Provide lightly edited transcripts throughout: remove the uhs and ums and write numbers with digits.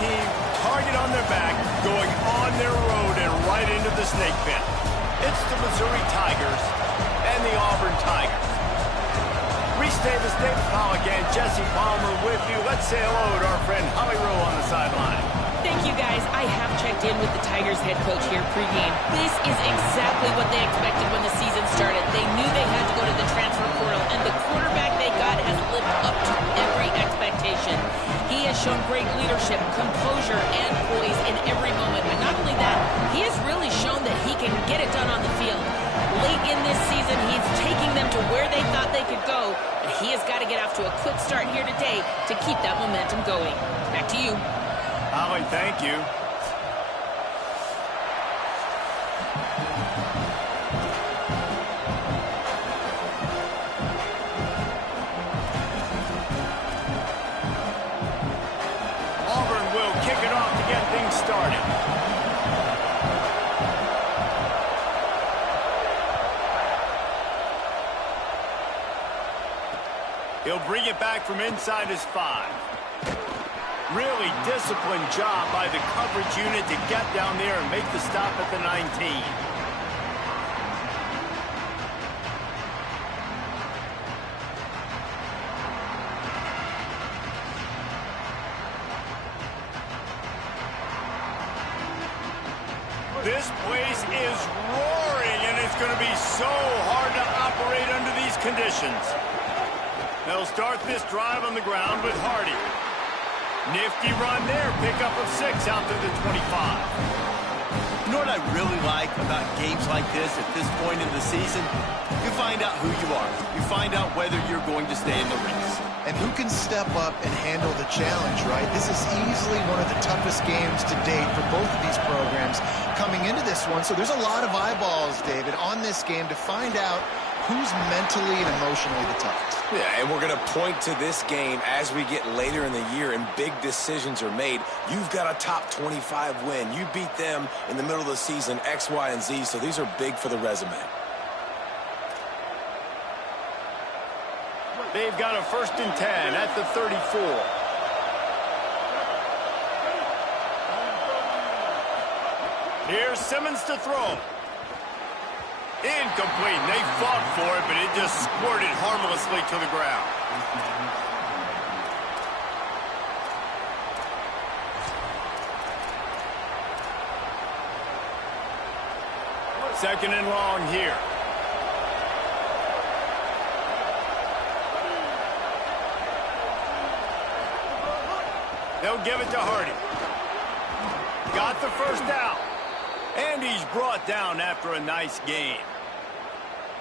team, target on their back, going on their road and right into the snake pit. It's the Missouri Tigers and the Auburn Tigers. Reese Davis, David Pollock, and Jesse Palmer with you. Let's say hello to our friend Holly Rowe on the sideline. Thank you, guys. I have checked in with the Tigers head coach here pregame. This is exactly what they expected when the season started. They knew they had to go to the transfer portal, and the quarterback they got has lived up to every expectation. He has shown great leadership, composure, and poise in every moment. But not only that, he has really shown that he can get it done on the field. Late in this season, he's taking them to where they thought they could go, but he has got to get off to a quick start here today to keep that momentum going. Back to you. Holly, thank you. Auburn will kick it off to get things started. He'll bring it back from inside his 5. Really disciplined job by the coverage unit to get down there and make the stop at the 19. This place is roaring, and it's going to be so hard to operate under these conditions. They'll start this drive on the ground with Hardy. Nifty run there, pickup of 6 out to the 25. You know what I really like about games like this at this point in the season? You find out who you are. You find out whether you're going to stay in the race. And who can step up and handle the challenge, right? This is easily one of the toughest games to date for both of these programs coming into this one. So there's a lot of eyeballs, David, on this game to find out who's mentally and emotionally the toughest. Yeah, and we're going to point to this game as we get later in the year and big decisions are made. You've got a top 25 win. You beat them in the middle of the season, X, Y, and Z, so these are big for the resume. They've got a 1st and 10 at the 34. Here's Simmons to throw. Incomplete. They fought for it, but it just squirted harmlessly to the ground. Second and long here. They'll give it to Hardy. Got the first down. And he's brought down after a nice game.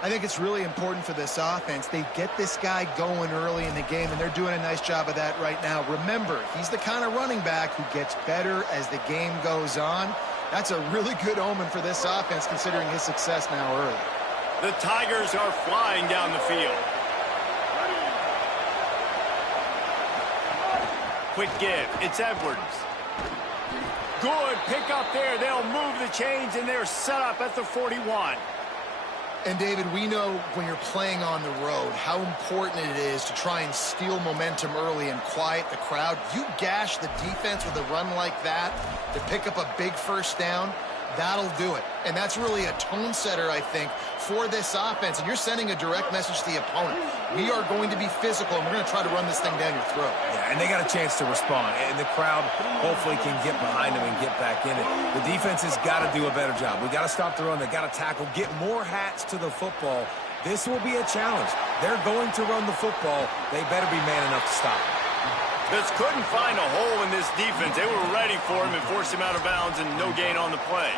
I think it's really important for this offense. They get this guy going early in the game, and they're doing a nice job of that right now. Remember, he's the kind of running back who gets better as the game goes on. That's a really good omen for this offense, considering his success now early. The Tigers are flying down the field. Quick give. It's Edwards. Good pick up there. They'll move the chains, and they're set up at the 41. And, David, we know when you're playing on the road how important it is to try and steal momentum early and quiet the crowd. You gash the defense with a run like that to pick up a big first down, that'll do it. And that's really a tone setter, I think, for this offense. And you're sending a direct message to the opponent. We are going to be physical, and we're going to try to run this thing down your throat. Yeah, and they got a chance to respond. And the crowd hopefully can get behind them and get back in it. The defense has got to do a better job. We got to stop the run. They got to tackle, get more hats to the football. This will be a challenge. They're going to run the football. They better be man enough to stop it. Just couldn't find a hole in this defense. They were ready for him and forced him out of bounds, and no gain on the play.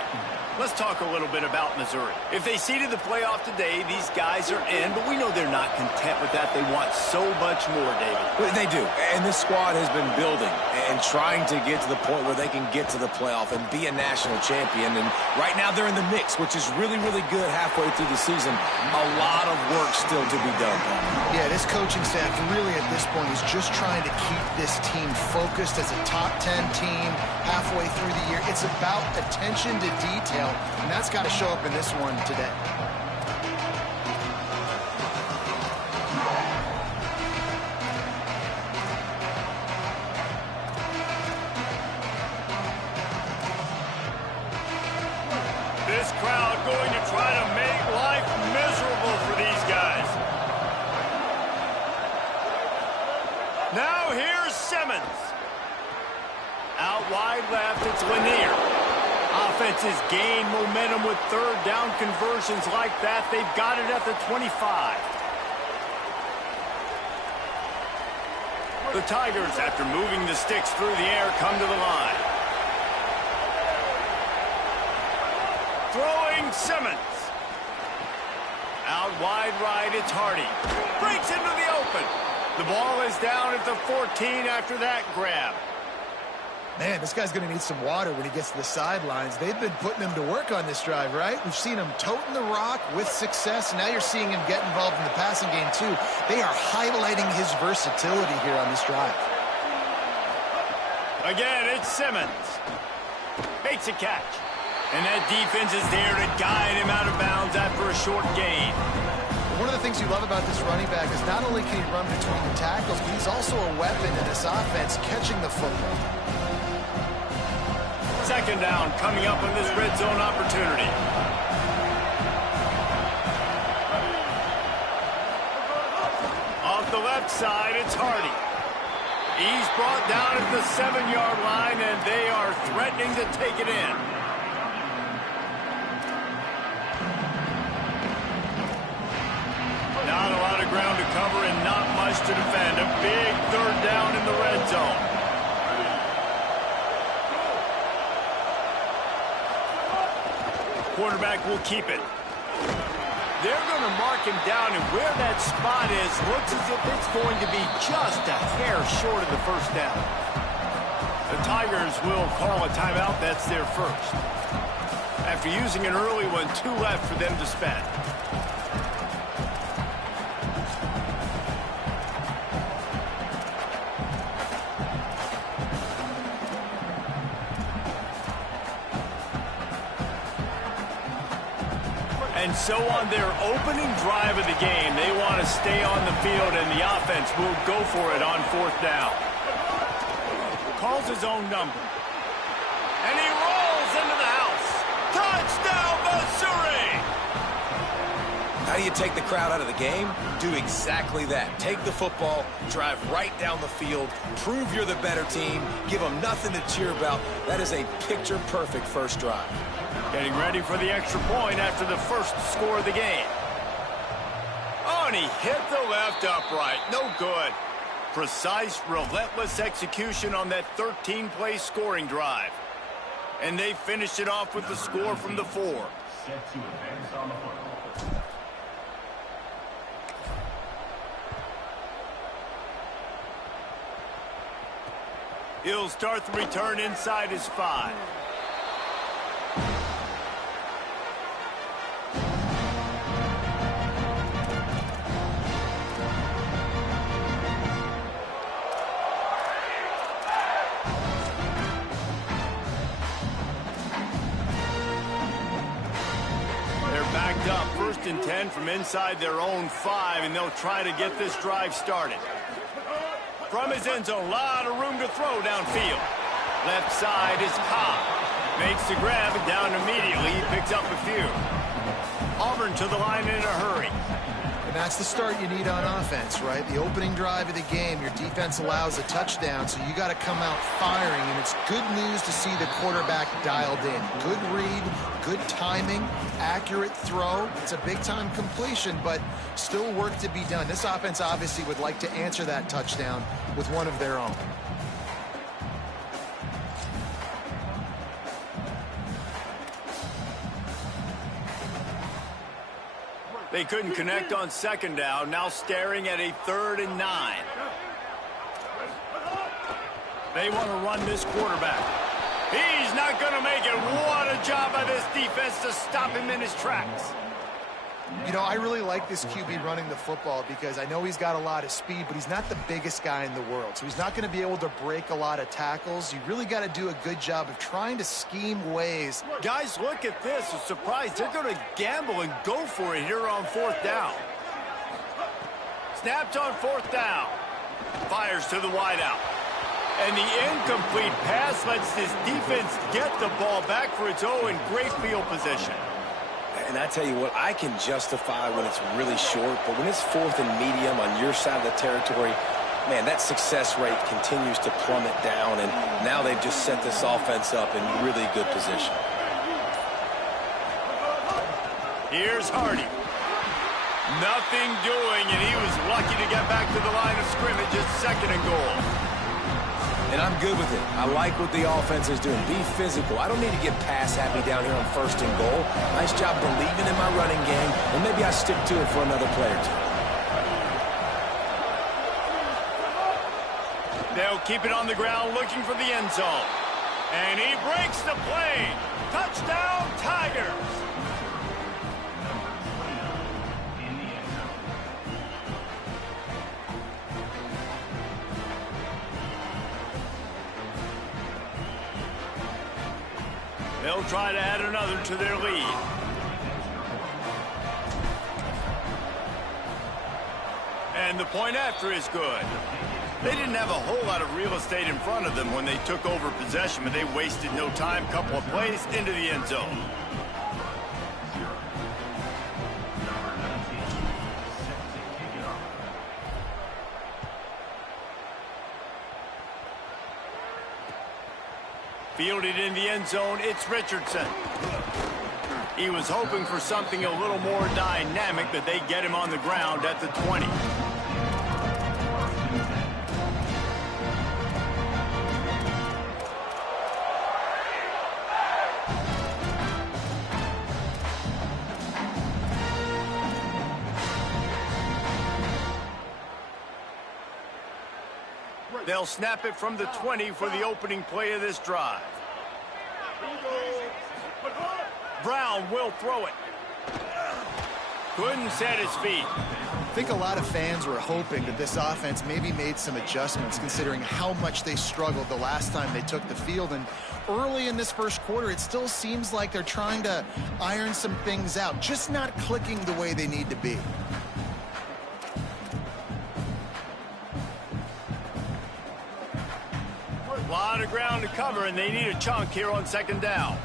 Let's talk a little bit about Missouri. If they seeded the playoff today, these guys are in, but we know they're not content with that. They want so much more, David. Well, they do, and this squad has been building and trying to get to the point where they can get to the playoff and be a national champion. And right now they're in the mix, which is really, really good halfway through the season. A lot of work still to be done. Yeah, this coaching staff really at this point is just trying to keep this team focused as a top 10 team halfway through the year. It's about attention to detail, and that's got to show up in this one today. this crowd going to try to make life miserable for these guys. Now here's Simmons. Out wide left, it's Lanier. Offenses gain momentum with third down conversions like that. They've got it at the 25. The Tigers, after moving the sticks through the air, come to the line. Throwing Simmons. Out wide right, it's Hardy. Breaks into the open. The ball is down at the 14 after that grab. Man, this guy's going to need some water when he gets to the sidelines. They've been putting him to work on this drive, right? We've seen him toting the rock with success. Now you're seeing him get involved in the passing game, too. They are highlighting his versatility here on this drive. Again, it's Simmons. Makes a catch. And that defense is there to guide him out of bounds after a short gain. One of the things you love about this running back is not only can he run between the tackles, but he's also a weapon in this offense catching the football. Second down coming up on this red zone opportunity. Off the left side, it's Hardy. He's brought down at the 7-yard line, and they are threatening to take it in. Not a lot of ground to cover and not much to defend. A big third down in the red zone. Quarterback will keep it. They're going to mark him down, and where that spot is looks as if it's going to be just a hair short of the first down. The Tigers will call a timeout. That's their first. After using an early one, 2 left for them to spend. And so on their opening drive of the game, they want to stay on the field, and the offense will go for it on 4th down. Calls his own number. And he rolls into the house. Touchdown, Missouri! How do you take the crowd out of the game? Do exactly that. Take the football, drive right down the field, prove you're the better team, give them nothing to cheer about. That is a picture-perfect first drive. Getting ready for the extra point after the first score of the game. Oh, and he hit the left upright. No good. Precise, relentless execution on that 13-play scoring drive. And they finished it off with the score from the 4. He'll start the return inside his 5. Up 1st and 10 from inside their own 5, and they'll try to get this drive started. From his end zone, a lot of room to throw downfield. Left side is Cobb. Makes the grab and down immediately. He picks up a few. Auburn to the line in a hurry. And that's the start you need on offense, right? The opening drive of the game, your defense allows a touchdown, so you got to come out firing, and it's good news to see the quarterback dialed in. Good read, good timing, accurate throw. It's a big-time completion, but still work to be done. This offense obviously would like to answer that touchdown with one of their own. They couldn't connect on 2nd down, now staring at a 3rd and 9. They want to run this quarterback. He's not going to make it. What a job by this defense to stop him in his tracks. You know, I really like this QB running the football because I know he's got a lot of speed, but he's not the biggest guy in the world. So he's not going to be able to break a lot of tackles. You really got to do a good job of trying to scheme ways. Guys, look at this. A surprise. They're going to gamble and go for it here on 4th down. Snapped on 4th down. Fires to the wideout. And the incomplete pass lets this defense get the ball back for its own. Great field position. And I tell you what, I can justify when it's really short, but when it's 4th and medium on your side of the territory, man, that success rate continues to plummet down, and now they've just set this offense up in really good position. Here's Hardy. Nothing doing, and he was lucky to get back to the line of scrimmage at 2nd and goal. And I'm good with it. I like what the offense is doing. Be physical. I don't need to get pass happy down here on 1st and goal. Nice job believing in my running game, and maybe I stick to it for another play or two. They'll keep it on the ground looking for the end zone. And he breaks the play. Touchdown, Tigers. They'll try to add another to their lead. And the point after is good. They didn't have a whole lot of real estate in front of them when they took over possession, but they wasted no time. Couple of plays into the end zone. Fielded in the end zone, it's Richardson. He was hoping for something a little more dynamic, but they get him on the ground at the 20. They'll snap it from the 20 for the opening play of this drive. Brown will throw it. Couldn't set his feet. I think a lot of fans were hoping that this offense maybe made some adjustments considering how much they struggled the last time they took the field. And early in this first quarter, it still seems like they're trying to iron some things out, just not clicking the way they need to be. A lot of ground to cover, and they need a chunk here on 2nd down.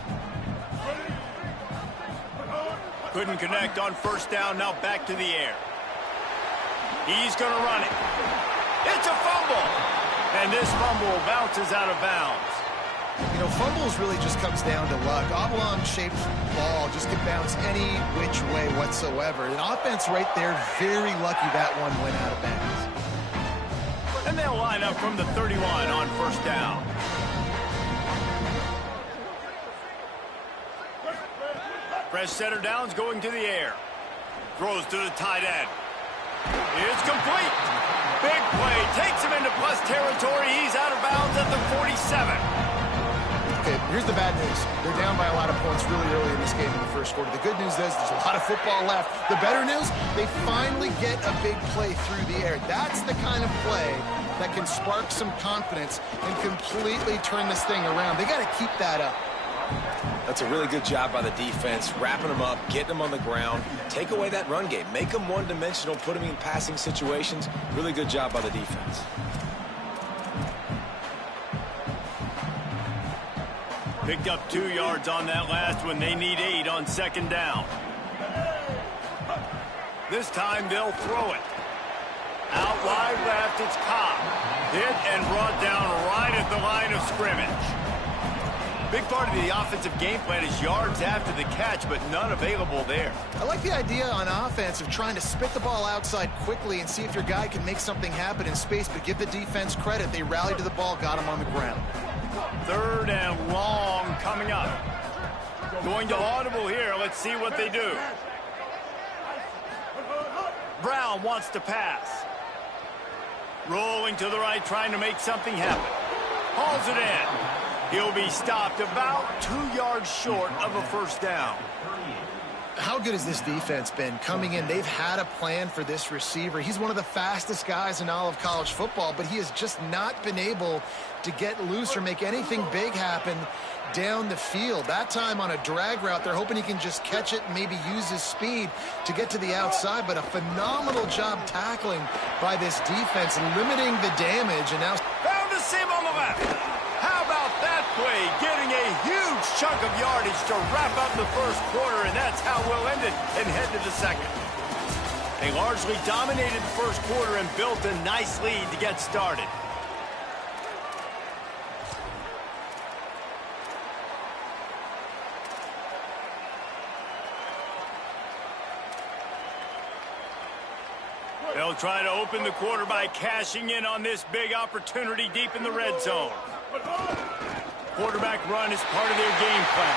Couldn't connect on 1st down, now back to the air. He's going to run it. It's a fumble. And this fumble bounces out of bounds. You know, fumbles really just comes down to luck. Oblong-shaped ball just can bounce any which way whatsoever. An offense right there, very lucky that one went out of bounds. And they'll line up from the 31 on 1st down. Fresh center downs going to the air. Throws to the tight end. It's complete. Big play. Takes him into plus territory. He's out of bounds at the 47. Okay, here's the bad news. They're down by a lot of points really early in this game in the first quarter. The good news is there's a lot of football left. The better news, they finally get a big play through the air. That's the kind of play that can spark some confidence and completely turn this thing around. They got to keep that up. That's a really good job by the defense, wrapping them up, getting them on the ground. Take away that run game. Make them one-dimensional, put them in passing situations. Really good job by the defense. Picked up 2 yards on that last one. They need 8 on 2nd down. This time they'll throw it. Out wide left, it's Cobb. Hit and brought down right at the line of scrimmage. Big part of the offensive game plan is yards after the catch, but none available there. I like the idea on offense of trying to spit the ball outside quickly and see if your guy can make something happen in space, but give the defense credit. They rallied to the ball, got him on the ground. 3rd and long coming up. Going to audible here. Let's see what they do. Brown wants to pass. Rolling to the right, trying to make something happen. Hauls it in. He'll be stopped about 2 yards short of a 1st down. How good has this defense been coming in? They've had a plan for this receiver. He's one of the fastest guys in all of college football, but he has just not been able to get loose or make anything big happen down the field. That time on a drag route, they're hoping he can just catch it and maybe use his speed to get to the outside, but a phenomenal job tackling by this defense, limiting the damage. And now found a seam on the left. How about that play? Getting a huge chunk of yardage to wrap up the first quarter, and that's how we'll end it and head to the second. They largely dominated the first quarter and built a nice lead to get started. They'll try to open the quarter by cashing in on this big opportunity deep in the red zone. Quarterback run is part of their game plan.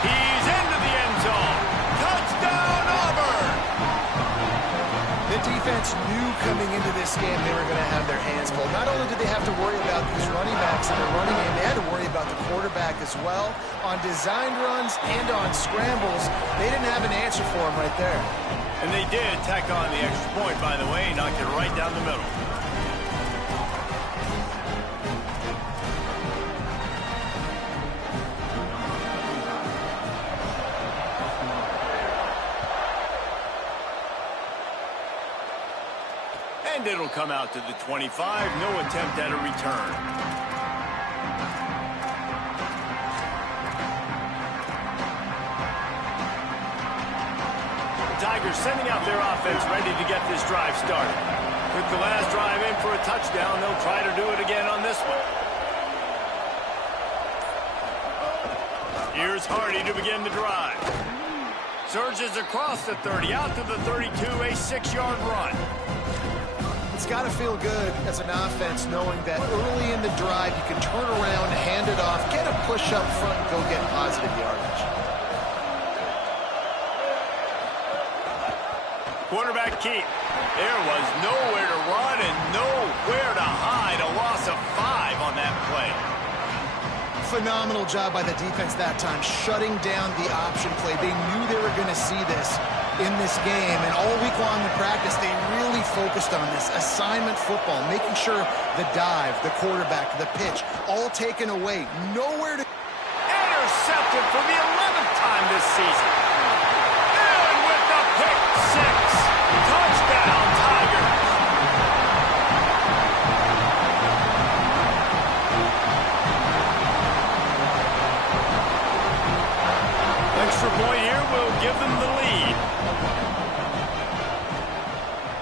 He's into the end zone. Touchdown, Auburn! The defense knew coming into this game they were going to have their hands full. Not only did they have to worry about these running backs in the running game, they had to worry about the quarterback as well. On designed runs and on scrambles, they didn't have an answer for him right there. And they did tack on the extra point, by the way, knocked it right down the middle. And it'll come out to the 25. No attempt at a return. Tigers sending out their offense ready to get this drive started. Took the last drive in for a touchdown. They'll try to do it again on this one. Here's Hardy to begin the drive. Surges across the 30, out to the 32, a 6-yard run. It's got to feel good as an offense knowing that early in the drive you can turn around, hand it off, get a push up front, and go get positive yardage. Quarterback keep. There was nowhere to run and nowhere to hide. A loss of 5 on that play. Phenomenal job by the defense that time, shutting down the option play. They knew they were going to see this in this game, and all week long in practice, they really focused on this assignment football, making sure the dive, the quarterback, the pitch, all taken away. Nowhere to... Intercepted for the 11th time this season. And with the pick 6. Touchdown, Tigers. Extra point here will give them the lead.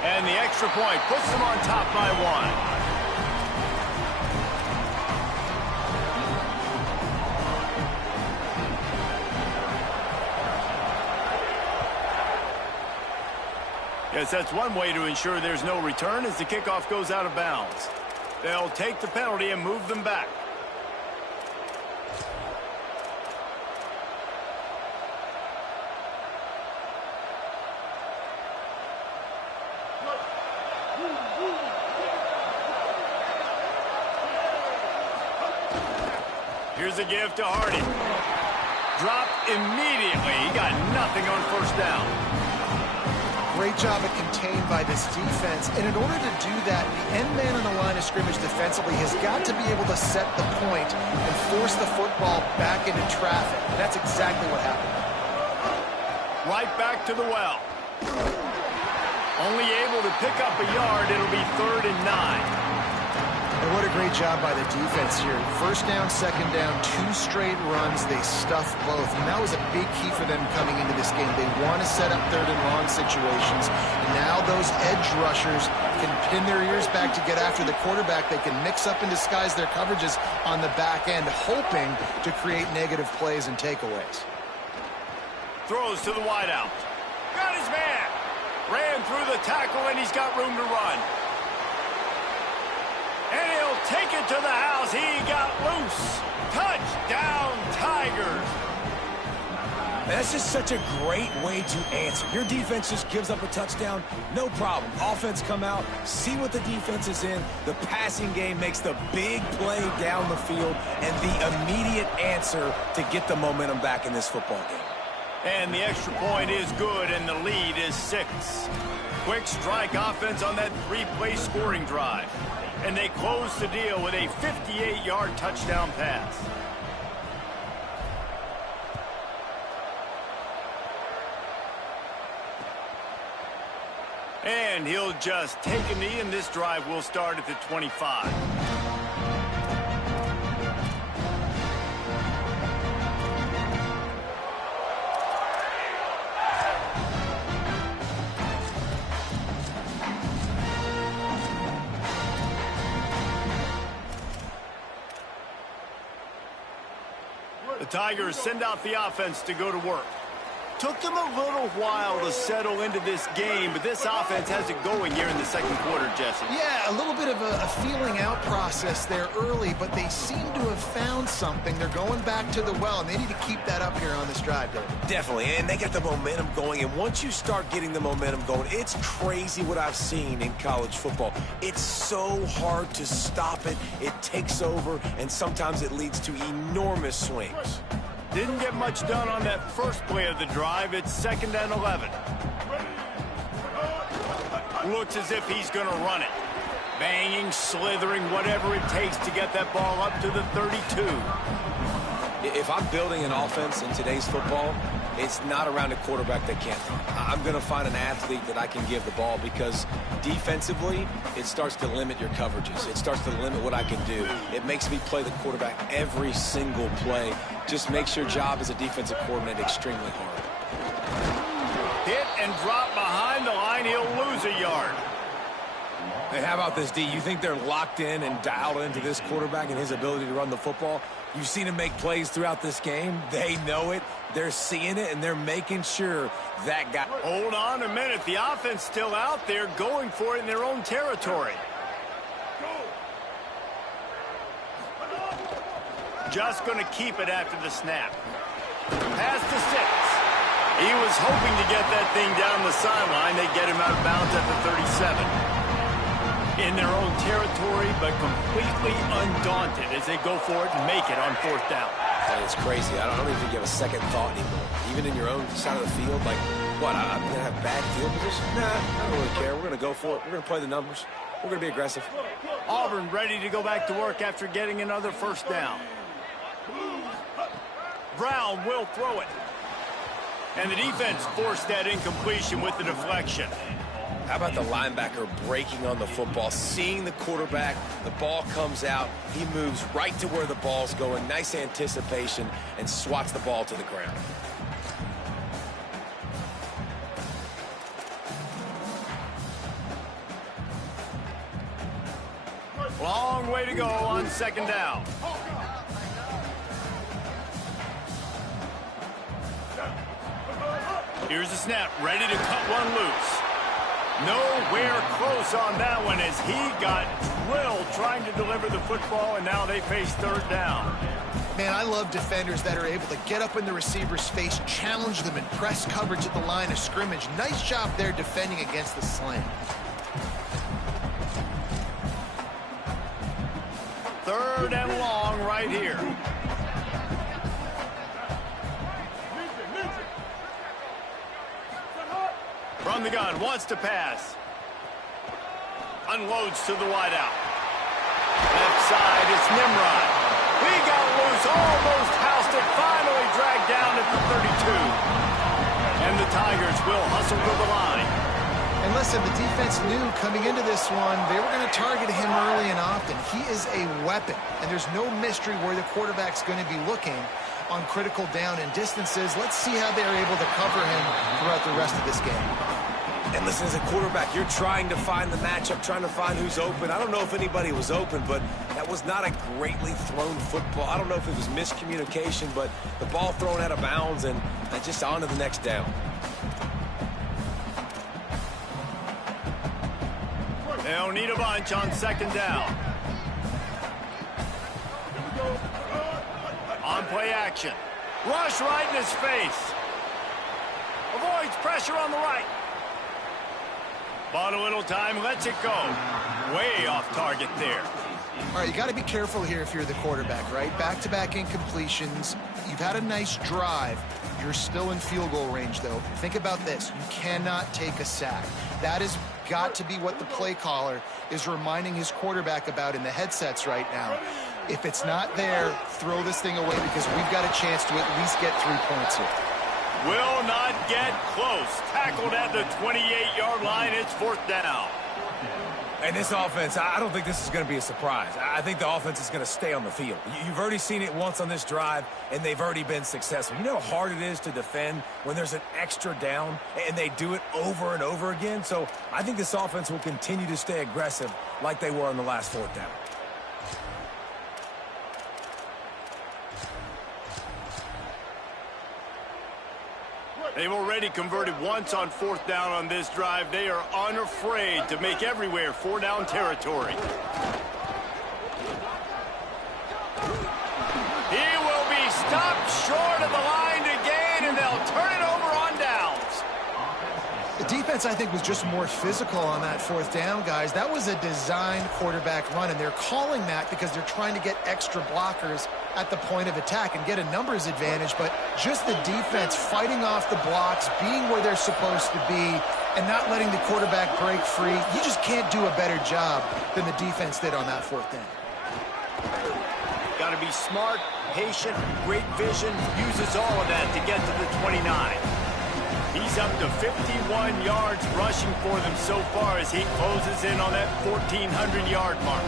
And the extra point puts them on top by 1. Yes, that's one way to ensure there's no return as the kickoff goes out of bounds. They'll take the penalty and move them back. Here's a give to Hardy. Dropped immediately. He got nothing on first down. Great job at contained by this defense. And in order to do that, the end man on the line of scrimmage defensively has got to be able to set the point and force the football back into traffic. And that's exactly what happened. Right back to the well. Only able to pick up a yard. It'll be 3rd and 9. And what a great job by the defense here. First down, second down, 2 straight runs. They stuffed both. And that was a big key for them coming into this game. They want to set up 3rd and long situations. And now those edge rushers can pin their ears back to get after the quarterback. They can mix up and disguise their coverages on the back end, hoping to create negative plays and takeaways. Throws to the wideout. Got his man. Ran through the tackle, and he's got room to run. And he'll take it to the house. He got loose. Touchdown, Tigers. That's just such a great way to answer. Your defense just gives up a touchdown, no problem. Offense come out, see what the defense is in. The passing game makes the big play down the field and the immediate answer to get the momentum back in this football game. And the extra point is good, and the lead is 6. Quick strike offense on that 3-play scoring drive. And they close the deal with a 58-yard touchdown pass. And he'll just take a knee, and this drive will start at the 25. The Tigers send out the offense to go to work. Took them a little while to settle into this game, but this offense has it going here in the second quarter, Jesse. Yeah, a little bit of a feeling out process there early, but they seem to have found something. They're going back to the well, and they need to keep that up here on this drive, David. Definitely, and they get the momentum going, and once you start getting the momentum going, it's crazy what I've seen in college football. It's so hard to stop it. It takes over, and sometimes it leads to enormous swings. Didn't get much done on that first play of the drive. It's 2nd and 11. Looks as if he's going to run it. Banging, slithering, whatever it takes to get that ball up to the 32. If I'm building an offense in today's football, it's not around a quarterback that can't run. I'm going to find an athlete that I can give the ball because defensively, it starts to limit your coverages. It starts to limit what I can do. It makes me play the quarterback every single play. Just makes your job as a defensive coordinator extremely hard. Hit and drop behind the line. He'll lose a yard. Hey, how about this, D? You think they're locked in and dialed into this quarterback and his ability to run the football? You've seen him make plays throughout this game. They know it. They're seeing it, and they're making sure that guy... Hold on a minute. The offense still out there going for it in their own territory. Just going to keep it after the snap. Pass to 6. He was hoping to get that thing down the sideline. They get him out of bounds at the 37. In their own territory, but completely undaunted as they go for it and make it on 4th down. It's crazy. I don't even give a second thought anymore. Even in your own side of the field, like, what, I'm going to have bad field position? Nah, I don't really care. We're going to go for it. We're going to play the numbers. We're going to be aggressive. Auburn ready to go back to work after getting another 1st down. Brown will throw it. And the defense forced that incompletion with the deflection. How about the linebacker breaking on the football, seeing the quarterback, the ball comes out, he moves right to where the ball's going, nice anticipation, and swats the ball to the ground. Long way to go on 2nd down. Here's the snap, ready to cut one loose. Nowhere close on that one as he got drilled trying to deliver the football, and now they face 3rd down. Man, I love defenders that are able to get up in the receiver's face, challenge them, and press coverage at the line of scrimmage. Nice job there defending against the slant. 3rd and long right here. From the gun, wants to pass. Unloads to the wideout. Left side, it's Nimrod. He got loose, almost housed it, finally dragged down at the 32. And the Tigers will hustle to the line. And listen, the defense knew coming into this one, they were going to target him early and often. He is a weapon, and there's no mystery where the quarterback's going to be looking on critical down and distances. Let's see how they're able to cover him throughout the rest of this game. And listen, as a quarterback, you're trying to find the matchup, trying to find who's open. I don't know if anybody was open, but that was not a greatly thrown football. I don't know if it was miscommunication, but the ball thrown out of bounds and just on to the next down. They'll need a bunch on 2nd down. On play action. Rush right in his face. Avoids pressure on the right. Bought a little time, lets it go. Way off target there. All right, you got to be careful here if you're the quarterback, right? Back-to-back incompletions. You've had a nice drive. You're still in field goal range, though. Think about this. You cannot take a sack. That has got to be what the play caller is reminding his quarterback about in the headsets right now. If it's not there, throw this thing away because we've got a chance to at least get 3 points here. Will not get close. Tackled at the 28-yard line. It's 4th down. And this offense, I don't think this is going to be a surprise. I think the offense is going to stay on the field. You've already seen it once on this drive, and they've already been successful. You know how hard it is to defend when there's an extra down, and they do it over and over again? So I think this offense will continue to stay aggressive like they were on the last 4th down. They've already converted once on 4th down on this drive. They are unafraid to make everywhere 4-down territory. He will be stopped short of the line to gain, and they'll turn it over on downs. The defense, I think, was just more physical on that 4th down, guys. That was a designed quarterback run, and they're calling that because they're trying to get extra blockers at the point of attack and get a numbers advantage, but just the defense fighting off the blocks, being where they're supposed to be, and not letting the quarterback break free. You just can't do a better job than the defense did on that 4th down. Got to be smart, patient, great vision, uses all of that to get to the 29. He's up to 51 yards rushing for them so far as he closes in on that 1,400-yard mark.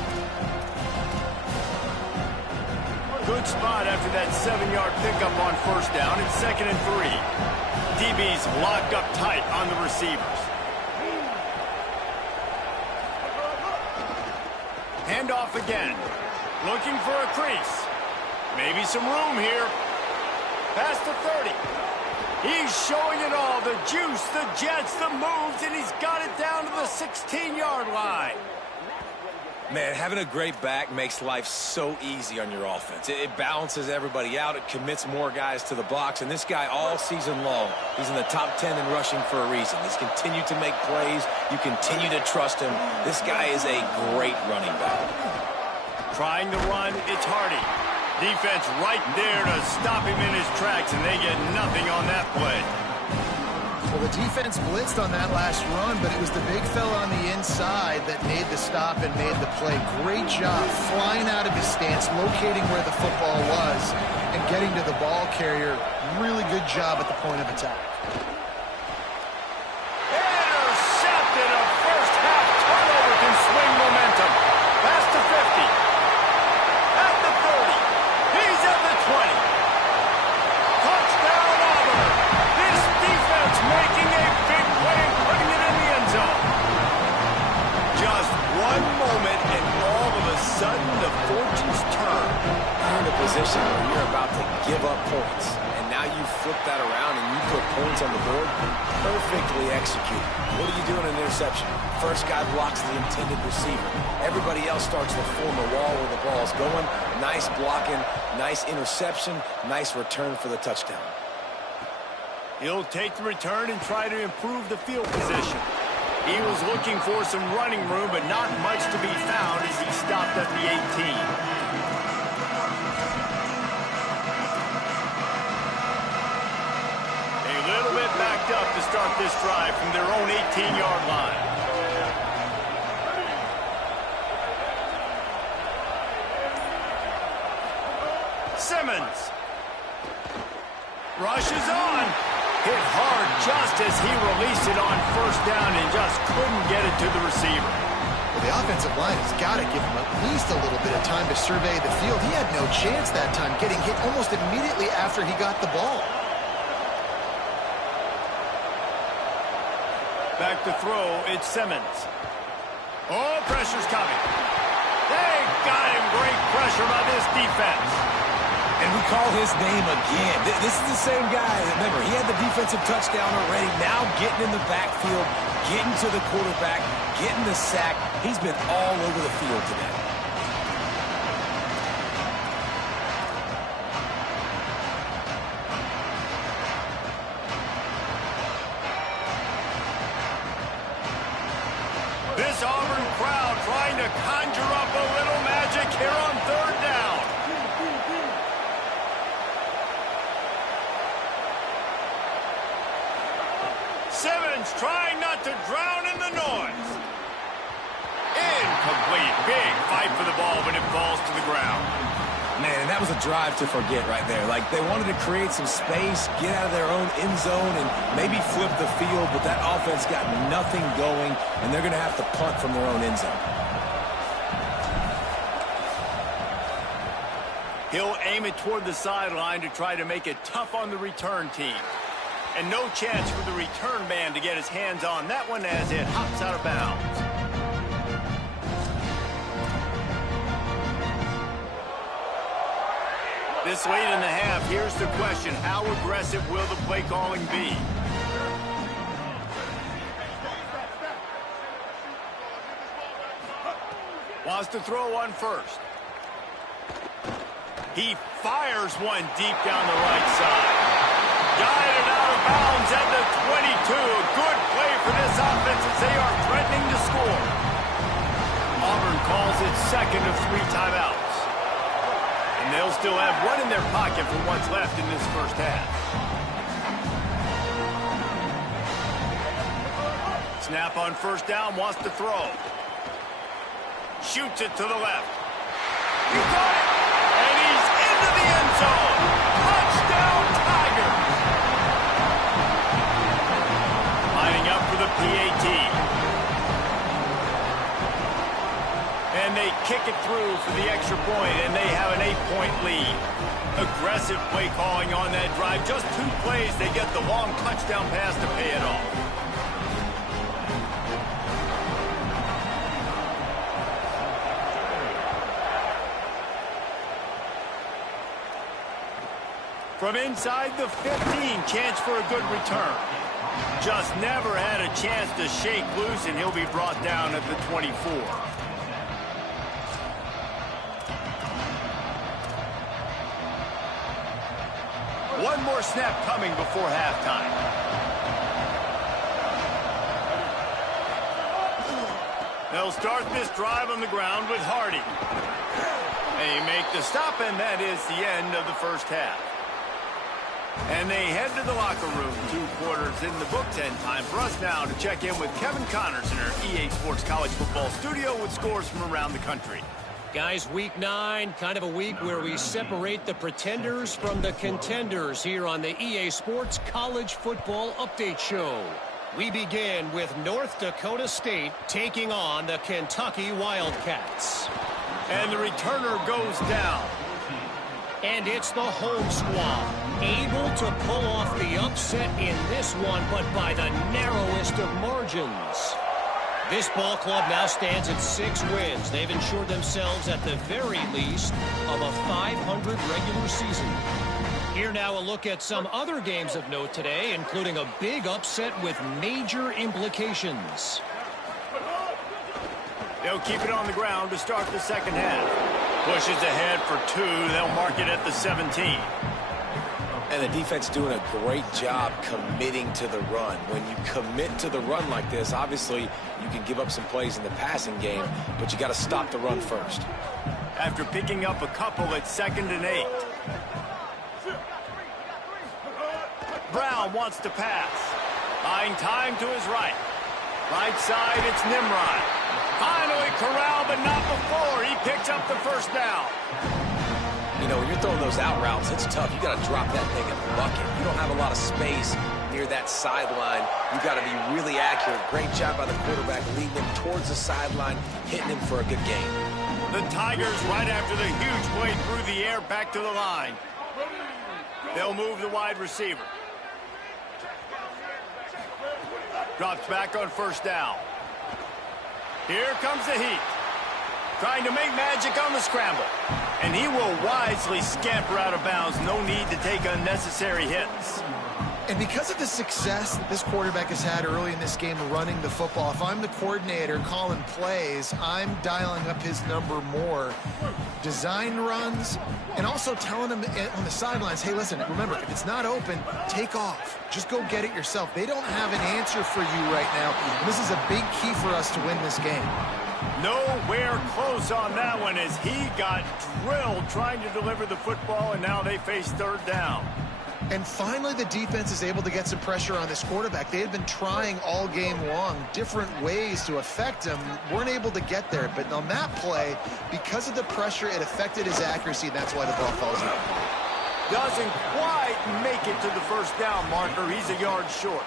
Good spot after that 7-yard pickup on 1st down. It's 2nd and 3. DB's locked up tight on the receivers. Handoff again. Looking for a crease. Maybe some room here. Past the 30. He's showing it all. The juice, the jets, the moves, and he's got it down to the 16-yard line. Man, having a great back makes life so easy on your offense. It balances everybody out. It commits more guys to the box. And this guy all season long, he's in the top 10 in rushing for a reason. He's continued to make plays. You continue to trust him. This guy is a great running back. Trying to run, it's Hardy. Defense right there to stop him in his tracks, and they get nothing on that play. Well, the defense blitzed on that last run, but it was the big fella on the inside that made the stop and made the play. Great job flying out of his stance, locating where the football was, and getting to the ball carrier. Really good job at the point of attack. Intercepted. A first-half turnover can swing momentum. Past the 50. At the 30. He's at the 20. Touchdown, Auburn. This defense making a big play and putting it in the end zone. Just one moment, and all of a sudden, the fortunes turn. You're in a position where you're about to give up points. And now you flip that around and you put points on the board. Perfectly executed. What do you do in an interception? First guy blocks the intended receiver. Everybody else starts to form a wall where the ball's going. Nice blocking, nice interception, nice return for the touchdown. He'll take the return and try to improve the field position. He was looking for some running room, but not much to be found as he stopped at the 18. A little bit backed up to start this drive from their own 18-yard line. Simmons rushes on. Hit hard just as he released it on 1st down and just couldn't get it to the receiver. Well, the offensive line has got to give him at least a little bit of time to survey the field. He had no chance that time, getting hit almost immediately after he got the ball. Back to throw, it's Simmons. Oh, pressure's coming. They got him. Great pressure by this defense. And we call his name again. This is the same guy. Remember, he had the defensive touchdown already. Now getting in the backfield, getting to the quarterback, getting the sack. He's been all over the field today. This Auburn crowd trying to conjure up a little magic here on 3rd down. Simmons trying not to drown in the noise. Incomplete. Big fight for the ball, but it falls to the ground. Man, that was a drive to forget right there. Like, they wanted to create some space, get out of their own end zone, and maybe flip the field, but that offense got nothing going, and they're going to have to punt from their own end zone. He'll aim it toward the sideline to try to make it tough on the return team. And no chance for the return man to get his hands on that one as it hops out of bounds. This late in the half, here's the question. How aggressive will the play calling be? Wants to throw on first. He fires one deep down the right side. Guided out of bounds at the 22. Good play for this offense as they are threatening to score. Auburn calls it second of 3 timeouts. And they'll still have one in their pocket for what's left in this first half. Snap on first down, wants to throw. Shoots it to the left. He got it! And he's into the end zone! Touchdown, Tigers! Lining up for the PAT. And they kick it through for the extra point, and they have an 8-point lead. Aggressive play calling on that drive. Just 2 plays, they get the long touchdown pass to pay it off. From inside the 15, chance for a good return. Just never had a chance to shake loose, and he'll be brought down at the 24. One more snap coming before halftime. They'll start this drive on the ground with Hardy. They make the stop, and that is the end of the first half. And they head to the locker room. 2 quarters in the books, and time for us now to check in with Kevin Connors in our EA Sports College Football Studio with scores from around the country. Guys, week 9, kind of a week where we separate the pretenders from the contenders here on the EA Sports College Football Update Show. We begin with North Dakota State taking on the Kentucky Wildcats. And the returner goes down. And it's the home squad, able to pull off the upset in this one, but by the narrowest of margins. This ball club now stands at 6 wins. They've ensured themselves at the very least of a 500 regular season. Here now a look at some other games of note today, including a big upset with major implications. They'll keep it on the ground to start the second half. Pushes ahead for 2. They'll mark it at the 17. And the defense doing a great job committing to the run. When you commit to the run like this, obviously you can give up some plays in the passing game, but you got to stop the run first. After picking up a couple at 2nd and 8. Brown wants to pass. Buying time to his right. Right side, it's Nimrod. Finally corralled, but not before. He picks up the first down. You know, when you're throwing those out routes, it's tough. You got to drop that thing in the bucket. You don't have a lot of space near that sideline. You got to be really accurate. Great job by the quarterback leading him towards the sideline, hitting him for a good gain. The Tigers, right after the huge play through the air, back to the line. They'll move the wide receiver. Drops back on first down. Here comes the heat. Trying to make magic on the scramble. And he will wisely scamper out of bounds. No need to take unnecessary hits. And because of the success that this quarterback has had early in this game running the football, if I'm the coordinator calling plays, I'm dialing up his number more. Design runs, and also telling him on the sidelines, hey, listen, remember, if it's not open, take off. Just go get it yourself. They don't have an answer for you right now. And this is a big key for us to win this game. Nowhere close on that one as he got drilled trying to deliver the football, and now they face 3rd down. And finally, the defense is able to get some pressure on this quarterback. They had been trying all game long different ways to affect him. Weren't able to get there. But on that play, because of the pressure, it affected his accuracy, and that's why the ball falls out. Doesn't quite make it to the first down marker. He's a yard short.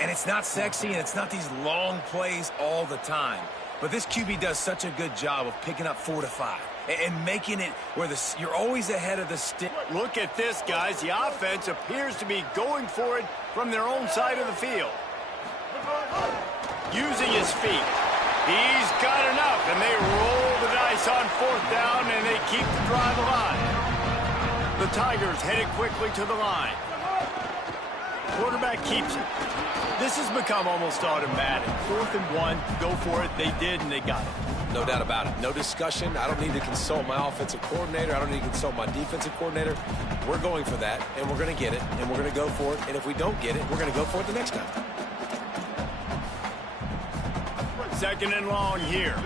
And it's not sexy, and it's not these long plays all the time. But this QB does such a good job of picking up 4 to 5 and making it where you're always ahead of the stick. Look at this, guys. The offense appears to be going for it from their own side of the field. Using his feet. He's got enough, and they roll the dice on 4th down, and they keep the drive alive. The Tigers headed quickly to the line. Quarterback keeps it. This has become almost automatic. 4th and 1, go for it. They did, and they got it. No doubt about it. No discussion. I don't need to consult my offensive coordinator. I don't need to consult my defensive coordinator. We're going for that, and we're going to get it, and we're going to go for it. And if we don't get it, we're going to go for it the next time. 2nd and long here.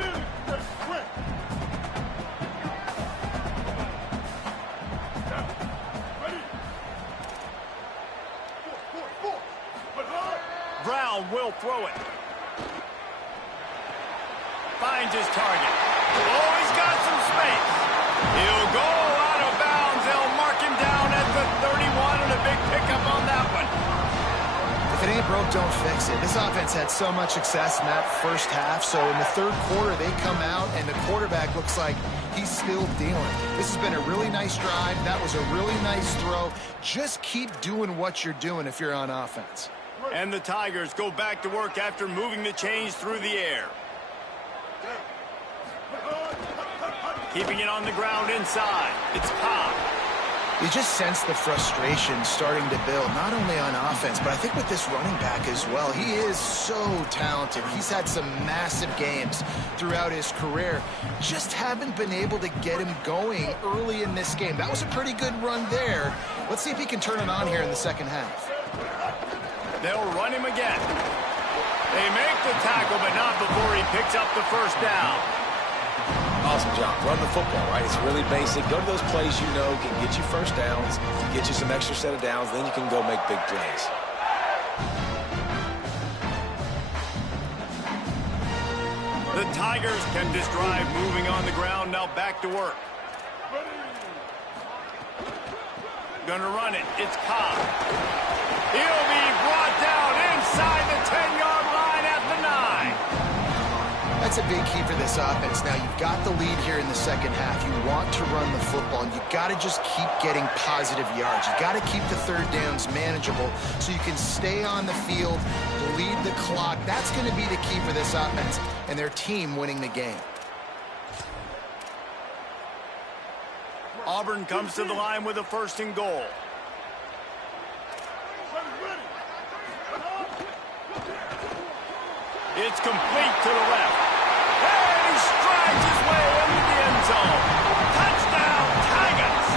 Brown will throw it. Finds his target. Oh, he's got some space. He'll go out of bounds. They'll mark him down at the 31, and a big pickup on that one. If it ain't broke, don't fix it. This offense had so much success in that first half, so in the 3rd quarter, they come out, and the quarterback looks like he's still dealing. This has been a really nice drive. That was a really nice throw. Just keep doing what you're doing if you're on offense. And the Tigers go back to work after moving the chains through the air. Keeping it on the ground inside. It's Cobb. You just sense the frustration starting to build, not only on offense, but I think with this running back as well. He is so talented. He's had some massive games throughout his career. Just haven't been able to get him going early in this game. That was a pretty good run there. Let's see if he can turn it on here in the 2nd half. They'll run him again. They make the tackle, but not before he picks up the 1st down. Awesome job. Run the football, right? It's really basic. Go to those plays you know can get you 1st downs, get you some extra set of downs, then you can go make big plays. The Tigers kept this drive moving on the ground. Now back to work. Gonna run it. It's Cobb. He'll be brought down inside the 10-yard line at the 9. That's a big key for this offense. Now, you've got the lead here in the 2nd half. You want to run the football, and you got to just keep getting positive yards. You got to keep the 3rd downs manageable so you can stay on the field, bleed the clock. That's going to be the key for this offense and their team winning the game. Auburn comes to the line with a 1st and goal. It's complete to the left. And he strides his way into the end zone. Touchdown, Tigers!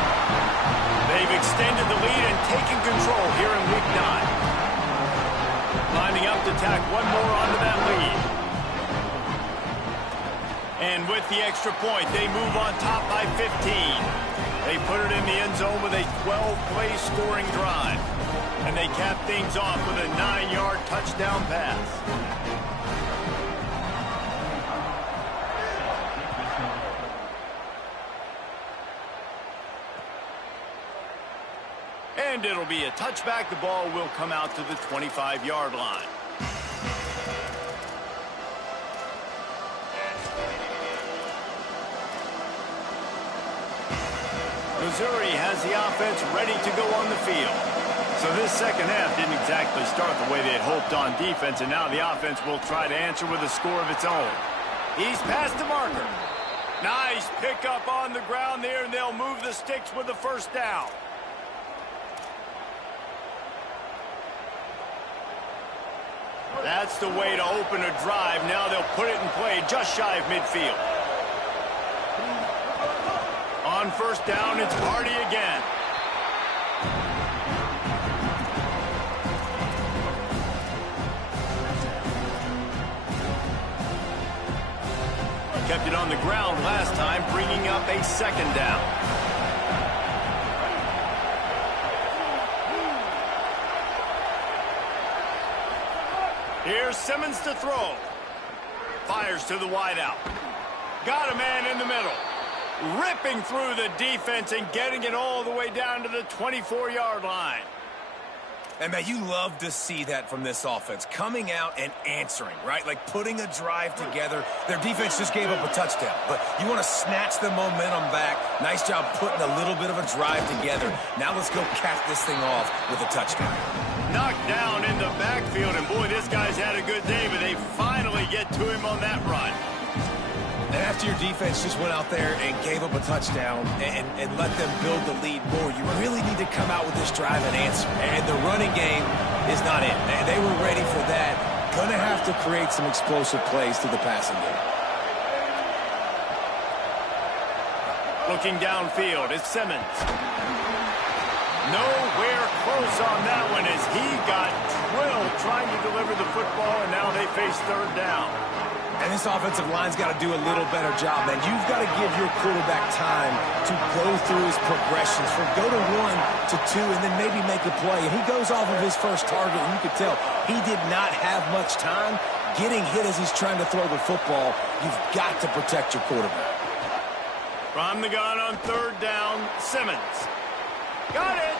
They've extended the lead and taken control here in Week 9. Lining up to tack one more onto that lead. And with the extra point, they move on top by 15. They put it in the end zone with a 12-play scoring drive. And they cap things off with a 9-yard touchdown pass. And it'll be a touchback. The ball will come out to the 25-yard line. Missouri has the offense ready to go on the field. So this 2nd half didn't exactly start the way they had hoped on defense, and now the offense will try to answer with a score of its own. He's past the marker. Nice pickup on the ground there, and they'll move the sticks with the 1st down. That's the way to open a drive. Now they'll put it in play just shy of midfield. On 1st down, it's Hardy again. Kept it on the ground last time, bringing up a 2nd down. Here's Simmons to throw. Fires to the wideout. Got a man in the middle. Ripping through the defense and getting it all the way down to the 24-yard line. And, man, you love to see that from this offense. Coming out and answering, right? Like putting a drive together. Their defense just gave up a touchdown. But you want to snatch the momentum back. Nice job putting a little bit of a drive together. Now let's go cap this thing off with a touchdown. Knocked down in the backfield, and boy, this guy's had a good day, but they finally get to him on that run. And after your defense just went out there and gave up a touchdown and let them build the lead more, you really need to come out with this drive and answer. And the running game is not in. They were ready for that. Going to have to create some explosive plays through the passing game. Looking downfield, it's Simmons. Nowhere close on that one as he got drilled trying to deliver the football, and now they face third down. And this offensive line's got to do a little better job, man. You've got to give your quarterback time to go through his progressions from go to 1 to 2 and then maybe make a play. And he goes off of his first target, and you could tell he did not have much time getting hit as he's trying to throw the football. You've got to protect your quarterback. From the gun on third down, Simmons. Got it.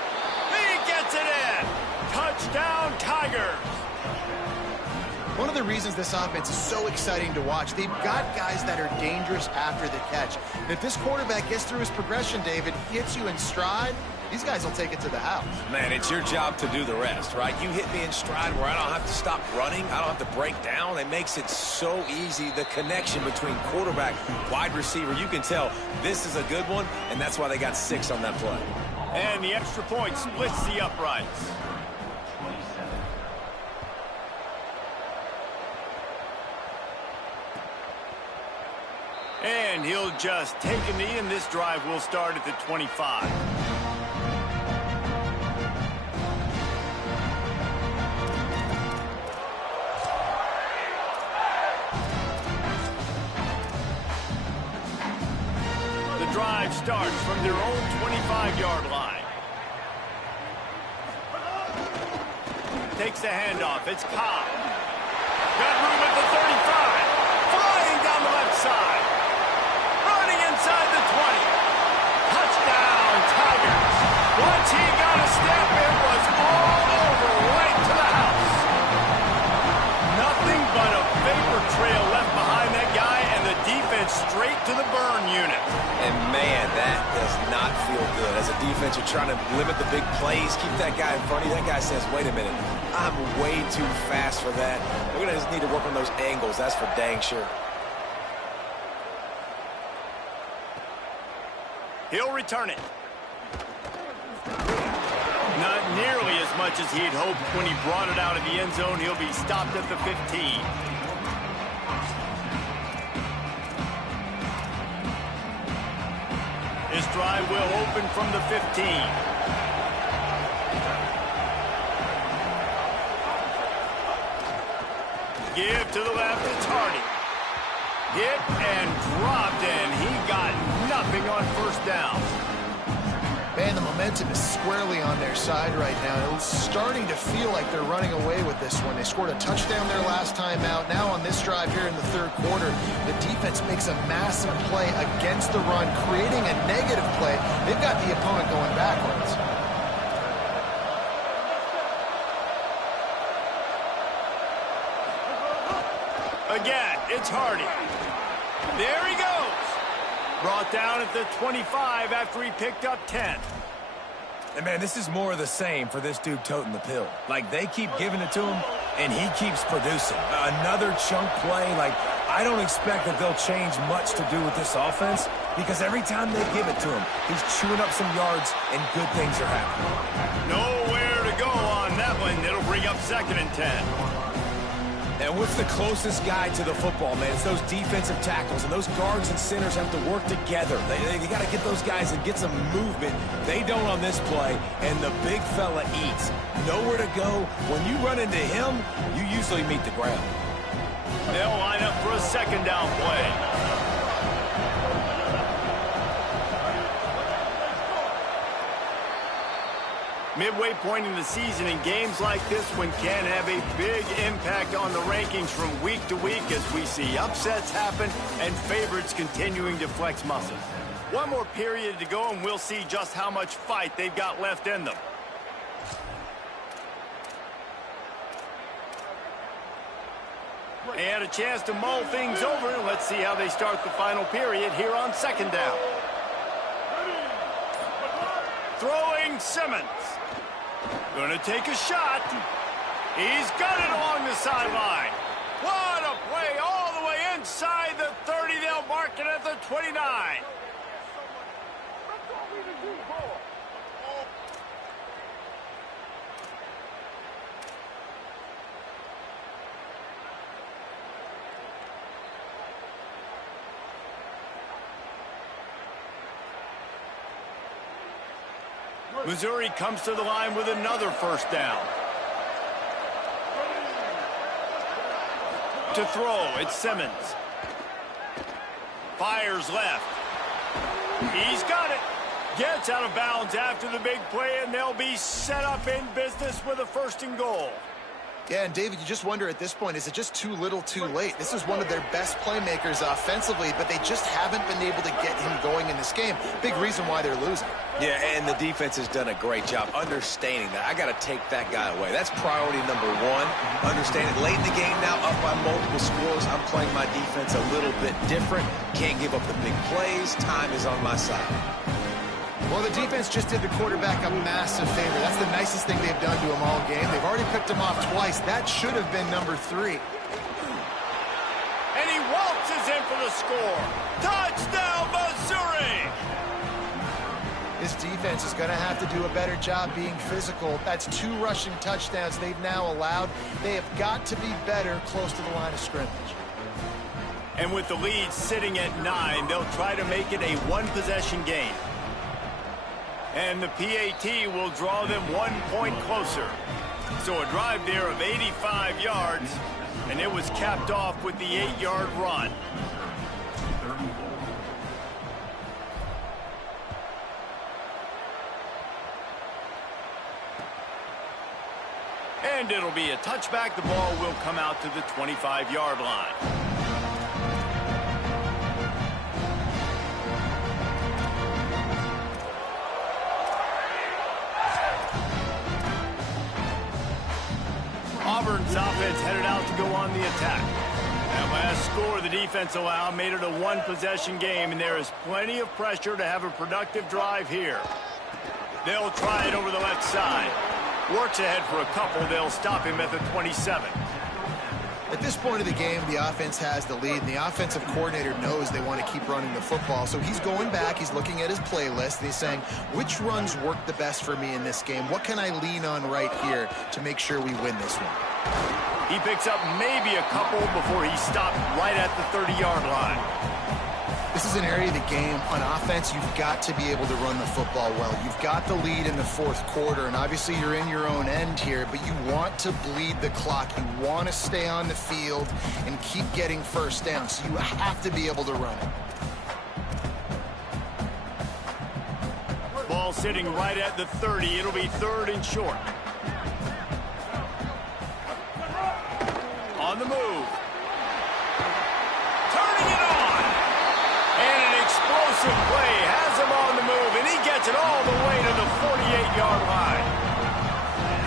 He gets it in. Touchdown, Tigers. One of the reasons this offense is so exciting to watch, they've got guys that are dangerous after the catch. And if this quarterback gets through his progression, David, hits you in stride, these guys will take it to the house. Man, it's your job to do the rest, right? You hit me in stride where I don't have to stop running. I don't have to break down. It makes it so easy. The connection between quarterback, wide receiver, you can tell this is a good one, and that's why they got 6 on that play. And the extra point splits the uprights. And he'll just take a knee, and this drive will start at the 25. The drive starts from their own 25-yard line. Takes the handoff. It's Cobb. Got room at the 35. Flying down the left side. Running inside the 20. Touchdown, Tigers. Once he got a step, it was all over right to the house. Nothing but a vapor trail left behind that guy, and the defense straight to the burn unit. And, man, that does not feel good. As a defense, you're trying to limit the big plays, keep that guy in front of you. That guy says, wait a minute, I'm way too fast for that. We're going to just need to work on those angles. That's for dang sure. He'll return it. Not nearly as much as he had hoped when he brought it out of the end zone. He'll be stopped at the 15. This drive will open from the 15. Give to the left, it's Hardy. Hit and dropped, and he got nothing on first down. Man, the momentum is squarely on their side right now. It's starting to feel like they're running away with this one. They scored a touchdown their last time out. Now on this drive here in the third quarter, the defense makes a massive play against the run, creating a negative play. They've got the opponent going backwards. Again, it's Hardy. There he goes. Brought down at the 25 after he picked up 10. And, man, this is more of the same for this dude toting the pill. Like, they keep giving it to him, and he keeps producing. Another chunk play. Like, I don't expect that they'll change much to do with this offense because every time they give it to him, he's chewing up some yards, and good things are happening. Nowhere to go on that one. It'll bring up 2nd and 10. And what's the closest guy to the football, man? It's those defensive tackles, and those guards and centers have to work together. They got to get those guys and get some movement. They don't on this play, and the big fella eats. Nowhere to go. When you run into him, you usually meet the ground. They'll line up for a 2nd down play. Midway point in the season, and games like this one can have a big impact on the rankings from week to week as we see upsets happen and favorites continuing to flex muscles. One more period to go, and we'll see just how much fight they've got left in them. And a chance to mull things over. Let's see how they start the final period here on 2nd down. Throwing Simmons. Gonna take a shot. He's got it along the sideline. What a play all the way inside the 30. They'll mark second at the 29. Missouri comes to the line with another first down. To throw, it's Simmons. Fires left. He's got it. Gets out of bounds after the big play, and they'll be set up in business with a 1st and goal. Yeah, and David, you just wonder at this point, is it just too little too late? This is one of their best playmakers offensively, but they just haven't been able to get him going in this game. Big reason why they're losing. Yeah, and the defense has done a great job understanding that. I got to take that guy away. That's priority number one. Understanding late in the game now, up by multiple scores. I'm playing my defense a little bit different. Can't give up the big plays. Time is on my side. Well, the defense just did the quarterback a massive favor. That's the nicest thing they've done to him all game. They've already picked him off twice. That should have been number 3. And he waltzes in for the score. Touchdown, Missouri! This defense is going to have to do a better job being physical. That's 2 rushing touchdowns they've now allowed. They have got to be better close to the line of scrimmage. And with the lead sitting at 9, they'll try to make it a 1-possession game. And the PAT will draw them 1 point closer. So a drive there of 85 yards, and it was capped off with the 8-yard run. And it'll be a touchback. The ball will come out to the 25-yard line. Auburn's offense headed out to go on the attack. That last score the defense allowed made it a 1-possession game, and there is plenty of pressure to have a productive drive here. They'll try it over the left side. Works ahead for a couple. They'll stop him at the 27. At this point of the game, the offense has the lead, and the offensive coordinator knows they want to keep running the football. So he's going back, he's looking at his playlist, and he's saying, which runs work the best for me in this game? What can I lean on right here to make sure we win this one? He picks up maybe a couple before he stopped right at the 30-yard line. This is an area of the game, on offense, you've got to be able to run the football well. You've got the lead in the 4th quarter, and obviously you're in your own end here, but you want to bleed the clock. You want to stay on the field and keep getting first down, so you have to be able to run it. Ball sitting right at the 30. It'll be 3rd and short. On the move. Turning it on. And an explosive play has him on the move, and he gets it all the way to the 48-yard line.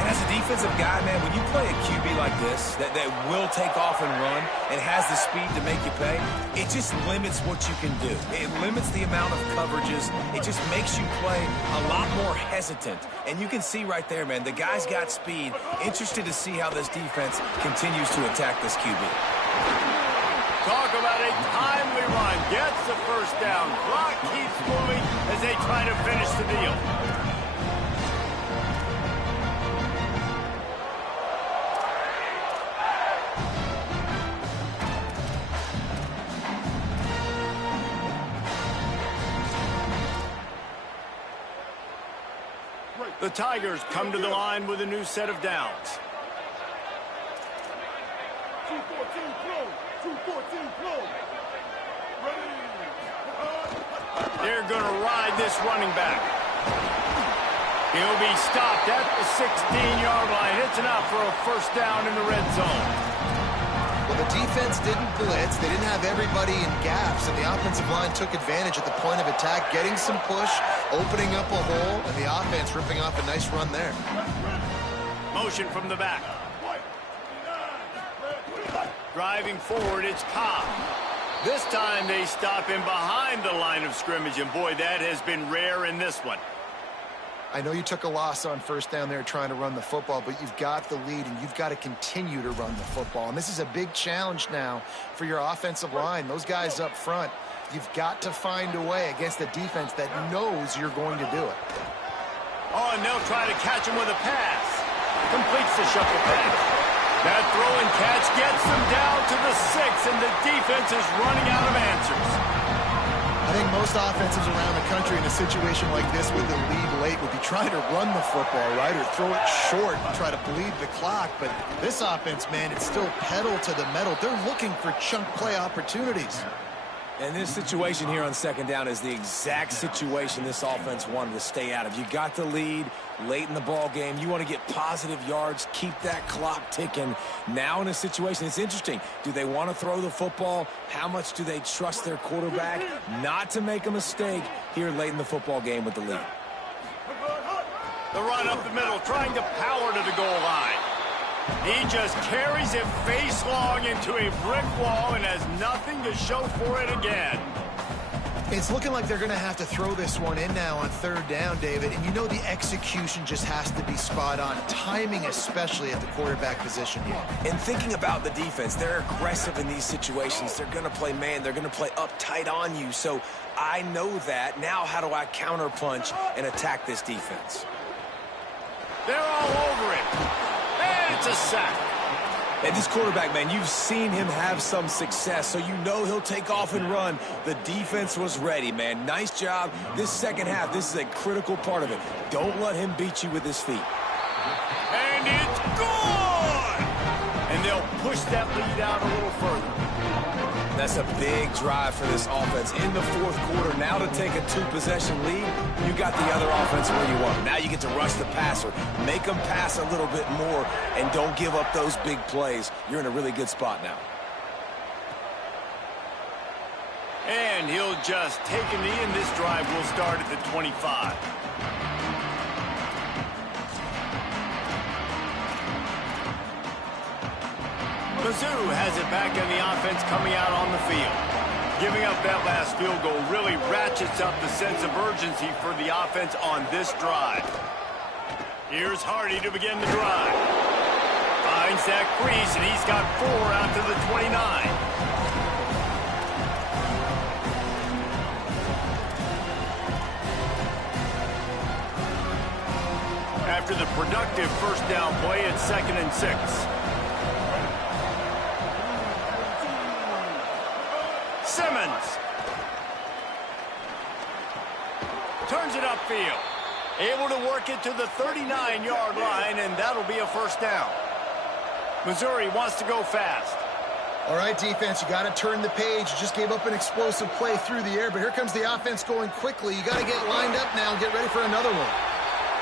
And as a defensive guy, man, when you play a QB like this that will take off and run and has the speed to make you pay, it just limits what you can do. It limits the amount of coverages. It just makes you play a lot more hesitant. And you can see right there, man, the guy's got speed. Interested to see how this defense continues to attack this QB. Talk about a timely run. Gets the first down. Clock keeps moving as they try to finish the deal. The Tigers come to the line with a new set of downs. 2-14 close. 2-14 close. They're going to ride this running back. He'll be stopped at the 16-yard line. It's enough for a first down in the red zone. Well, the defense didn't blitz. They didn't have everybody in gaps, and the offensive line took advantage at the point of attack, getting some push, opening up a hole, and the offense ripping off a nice run there. Motion from the back. Driving forward, it's Cobb. This time they stop him behind the line of scrimmage, and boy, that has been rare in this one. I know you took a loss on first down there trying to run the football, but you've got the lead, and you've got to continue to run the football. And this is a big challenge now for your offensive line. Those guys up front, you've got to find a way against a defense that knows you're going to do it. Oh, and they'll try to catch him with a pass. Completes the shuffle pass. That throw and catch gets them down to the 6, and the defense is running out of answers. I think most offenses around the country in a situation like this with the lead late would be trying to run the football, right, or throw it short and try to bleed the clock. But this offense, man, it's still pedal to the metal. They're looking for chunk play opportunities. And this situation here on second down is the exact situation this offense wanted to stay out of. You got the lead late in the ball game. You want to get positive yards, keep that clock ticking. Now in a situation, it's interesting. Do they want to throw the football? How much do they trust their quarterback not to make a mistake here late in the football game with the lead? The run up the middle, trying to power to the goal line. He just carries it face long into a brick wall and has nothing to show for it again. It's looking like they're going to have to throw this one in now on third down, David. And you know the execution just has to be spot on. Timing especially at the quarterback position here. And thinking about the defense, they're aggressive in these situations. They're going to play man. They're going to play up tight on you. So I know that. Now how do I counterpunch and attack this defense? They're all over it. And it's a sack. And this quarterback, man, you've seen him have some success, so you know he'll take off and run. The defense was ready, man. Nice job. This second half, this is a critical part of it. Don't let him beat you with his feet. And it's gone! And they'll push that lead out a little further. That's a big drive for this offense in the fourth quarter. Now to take a 2-possession lead, you got the other offense where you want them. Now you get to rush the passer, make them pass a little bit more, and don't give up those big plays. You're in a really good spot now. And he'll just take a knee, and this drive will start at the 25. Mizzou has it back in the offense coming out on the field. Giving up that last field goal really ratchets up the sense of urgency for the offense on this drive. Here's Hardy to begin the drive. Finds that crease, and he's got 4 out to the 29. After the productive first down play, it's 2nd and 6. Simmons turns it upfield. Able to work it to the 39-yard line, and that'll be a first down. Missouri wants to go fast. All right, defense, you got to turn the page. You just gave up an explosive play through the air, but here comes the offense going quickly. You got to get lined up now and get ready for another one.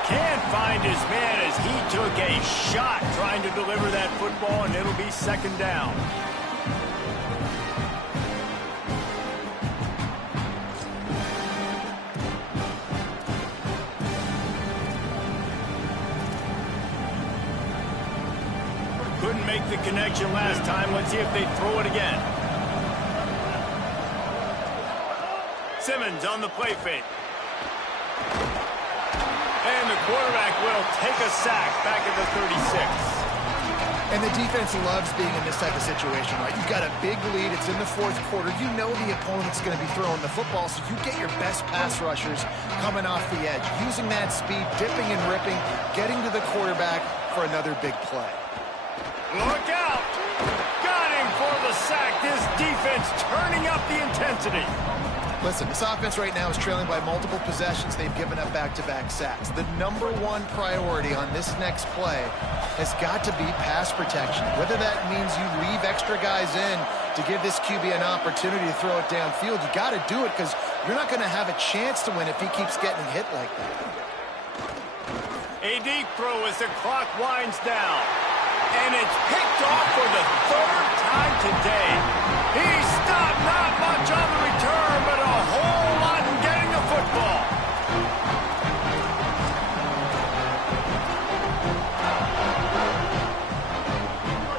Can't find his man as he took a shot trying to deliver that football, and it'll be 2nd down. Couldn't make the connection last time. Let's see if they throw it again. Simmons on the play fake. And the quarterback will take a sack back at the 36. And the defense loves being in this type of situation, right? You've got a big lead. It's in the fourth quarter. You know the opponent's going to be throwing the football, so you get your best pass rushers coming off the edge, using that speed, dipping and ripping, getting to the quarterback for another big play. Look out! Got him for the sack. This defense turning up the intensity. Listen, this offense right now is trailing by multiple possessions. They've given up back-to-back sacks. The number one priority on this next play has got to be pass protection. Whether that means you leave extra guys in to give this QB an opportunity to throw it downfield, you got to do it because you're not going to have a chance to win if he keeps getting hit like that. A deep throw as the clock winds down. And it's picked off for the 3rd time today. He stopped not much on the return, but a whole lot in getting the football.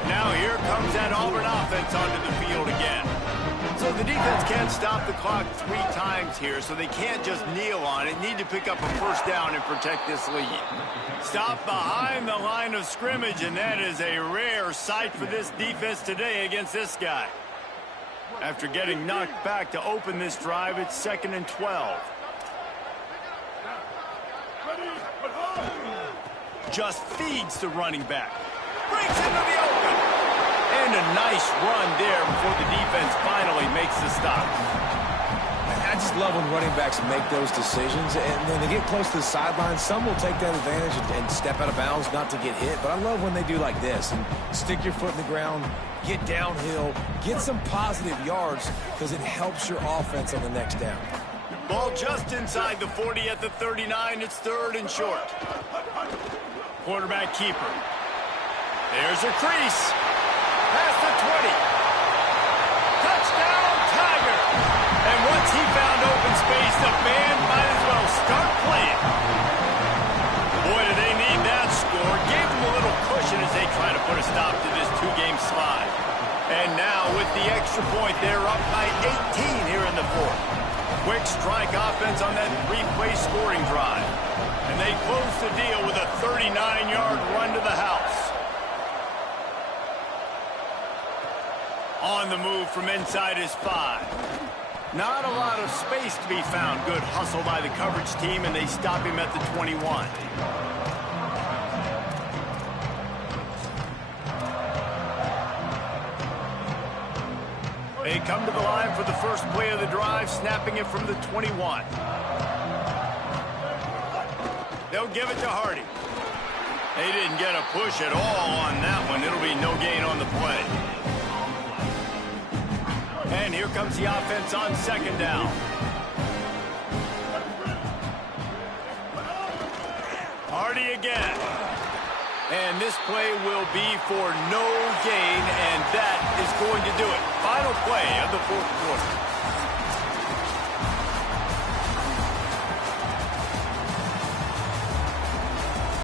Now here comes that Auburn offense onto the field again. So the defense can't stop the clock 3 times here, so they can't just kneel on it. Need to pick up a first down and protect this lead. Stop behind the line of scrimmage, and that is a rare sight for this defense today against this guy. After getting knocked back to open this drive, it's 2nd and 12. Just feeds the running back. Breaks into the open. And a nice run there before the defense finally makes the stop. I just love when running backs make those decisions. And when they get close to the sideline, some will take that advantage and step out of bounds not to get hit. But I love when they do like this and stick your foot in the ground, get downhill, get some positive yards because it helps your offense on the next down. Ball just inside the 40 at the 39. It's 3rd and short. Quarterback keeper. There's a crease. Past the 20. Touchdown, Tiger. And once he found open space, the band might as well start playing. Boy, do they need that score. Gave them a little cushion as they try to put a stop to this 2-game slide. And now with the extra point, they're up by 18 here in the 4th. Quick strike offense on that 3-play scoring drive. And they close the deal with a 39-yard run to the house. On the move from inside his 5. Not a lot of space to be found. Good hustle by the coverage team, and they stop him at the 21. They come to the line for the first play of the drive, snapping it from the 21. They'll give it to Hardy. They didn't get a push at all on that one. It'll be no gain on the play. And here comes the offense on 2nd down. Hardy again. And this play will be for no gain, and that is going to do it. Final play of the 4th quarter.